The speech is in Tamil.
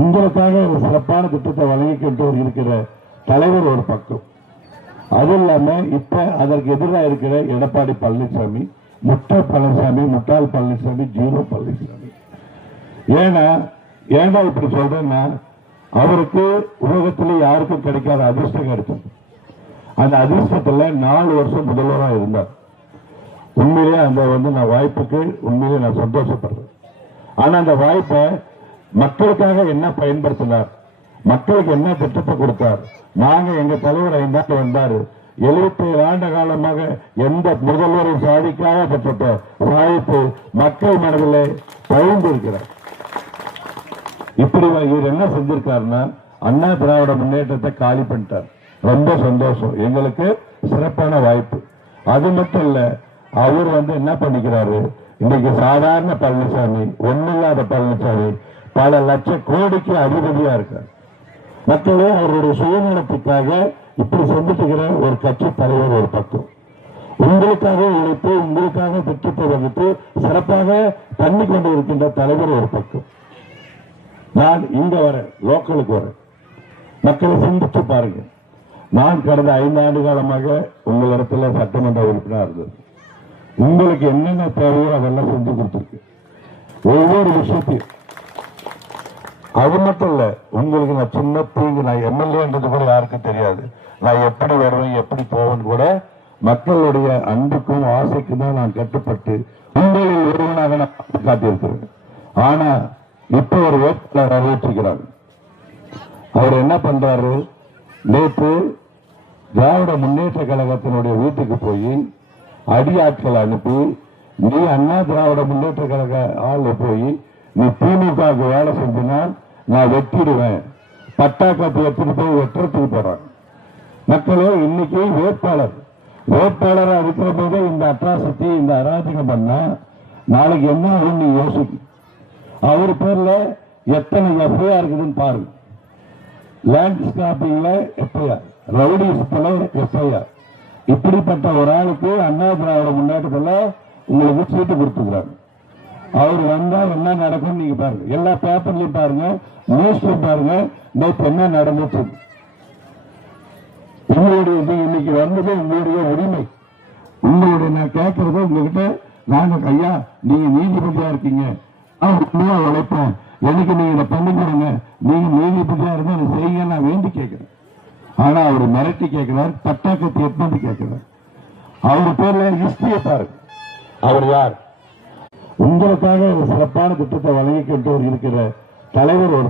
உங்களுக்காக ஒரு சிறப்பான திட்டத்தை வழங்கிக்கிட்டு இருக்கிற தலைவர் ஒரு பக்கம். அது இல்லாம இப்ப அதற்கு எதிராக இருக்கிற எடப்பாடி பழனிசாமி, முட்டாள் பழனிசாமி, ஜீரோ பழனிசாமி. ஏன்னா இப்படி சொல்றேன்னா, அவருக்கு உலகத்திலே யாருக்கும் கிடைக்காத அதிர்ஷ்டம் கிடைச்சது. அந்த அதிர்ஷ்டத்துல 4 வருஷம் முதல்வராக இருந்தார். உண்மையிலே அந்த நான் வாய்ப்புக்கு உண்மையிலே நான் சந்தோஷப்படுறேன். ஆனா அந்த வாய்ப்பை மக்களுக்காக என்ன பயன்படுத்தினார், மக்களுக்கு என்ன திட்டத்தை கொடுத்தார்? நாங்க எங்க தலைவர் 5 ஆண்டு வந்தாரு, 77 ஆண்டு காலமாக எந்த முதல்வரும் சாதிக்காத திட்டத்தை வாய்ப்பு மக்கள் மனதில் பகிர்ந்து இருக்கிறார். இப்படி இவர் என்ன செஞ்சிருக்காருன்னா, அண்ணா திராவிட முன்னேற்றத்தை காலி பண்ணிட்டார். ரொம்ப சந்தோஷம், எங்களுக்கு சிறப்பான வாய்ப்பு. அது மட்டும் இல்ல, அவர் என்ன பண்ணிக்கிறாரு, இன்னைக்கு சாதாரண பழனிசாமி, ஒன்னில்லாத பழனிசாமி பல லட்ச கோடிக்கு அதிபதியா இருக்கார். மக்களே அவருடைய சுயநலத்துக்காக இப்படி சந்திச்சுக்கிற ஒரு கட்சி தலைவர் ஒரு பக்கம், உங்களுக்காக உழைத்து உங்களுக்காக திட்டத்தை வகுத்து சிறப்பாக பண்ணி கொண்டு இருக்கின்ற தலைவர் ஒரு பக்கம். நான் இங்க வரேன், லோக்கலுக்கு வரேன். மக்களை சிந்திச்சு பாருங்க. நான் கடந்த 5 ஆண்டு காலமாக உங்களிடத்துல சட்டமன்ற உறுப்பினர் இருந்தது. உங்களுக்கு என்னென்ன தேவையோ அதெல்லாம் செஞ்சு கொடுத்துருக்கு. ஒவ்வொரு விஷயத்தையும் அது மட்டும் இல்ல, உங்களுக்கு நான் சின்ன தீங்கு, நான் எம்எல்ஏன்றது கூட யாருக்கும் தெரியாது. நான் எப்படி வருவேன் எப்படி போவேன்னு கூட மக்களுடைய அன்புக்கும் ஆசைக்கும் தான் நான் கட்டுப்பட்டு உங்களில் ஒருவனாக நான் காட்டியிருக்கிறேன். ஆனா இப்ப ஒரு வேட்பாளர் அறிவிச்சுக்கிறாங்க. அவர் என்ன பண்றாரு, நேற்று திராவிட முன்னேற்ற கழகத்தினுடைய வீட்டுக்கு போய் அடியாட்களை அனுப்பி, நீ அண்ணா திராவிட முன்னேற்ற கழக ஆள் போய் நீ திமுகவுக்கு வேலை செஞ்சினால் நான் வெட்டிடுவேன், பட்டா காப்பி எடுத்துட்டு போய் வெட்டுறதுக்கு போறாங்க. மக்களே, இன்னைக்கு வேட்பாளராக இருக்கிற போது இந்த அட்ராசிட்டி, இந்த அராஜகம் பண்ணா நாளைக்கு என்ன ஆகும் நீ யோசிக்கு. அவர் பேர்ல எத்தனை எஃப்ஐஆர் இருக்குதுன்னு பாருங்க. லேண்ட் ஸ்கிராப்பிங்ல எஃப்ஐஆர், ரவுடிசத்துல எஃப்ஐஆர். இப்படிப்பட்ட ஒரு ஆளுக்கு அண்ணா திராவிட முன்னேற்றத்துல உங்களுக்கு சீட்டு கொடுத்துக்கிறாங்க. அவர் வந்தா என்ன நடக்கும் நீங்க பாருங்க. எல்லா பேப்பர்லயும் பாருங்க, நியூஸ்லயும் பாருங்க, நேற்று என்ன நடந்துச்சு. உங்களுடைய இன்னைக்கு வந்தது உங்களுடைய உரிமை. உங்களுடைய நான் கேட்கறது உங்ககிட்ட, நாங்க ஐயா நீங்க நீதிபதியா இருக்கீங்க, உண்மையா உழைப்போம், எனக்கு நீங்க இதை பண்ணி கொடுங்க, நீங்க நீதிபதியா இருந்தா அதை செய்யுங்க நான் வேண்டி கேட்கிறேன். ஆனா அவர் மிரட்டி கேட்கிறார், பட்டாக்கத்தை எட்நூறு கேட்கிறார். அவர் பேர்ல ஹிஸ்டரியை பாருங்க. அவர் யார்? உங்களுக்காக ஒரு சிறப்பான திட்டத்தை வழங்கிக்கிட்டு இருக்கிற தலைவர் ஒரு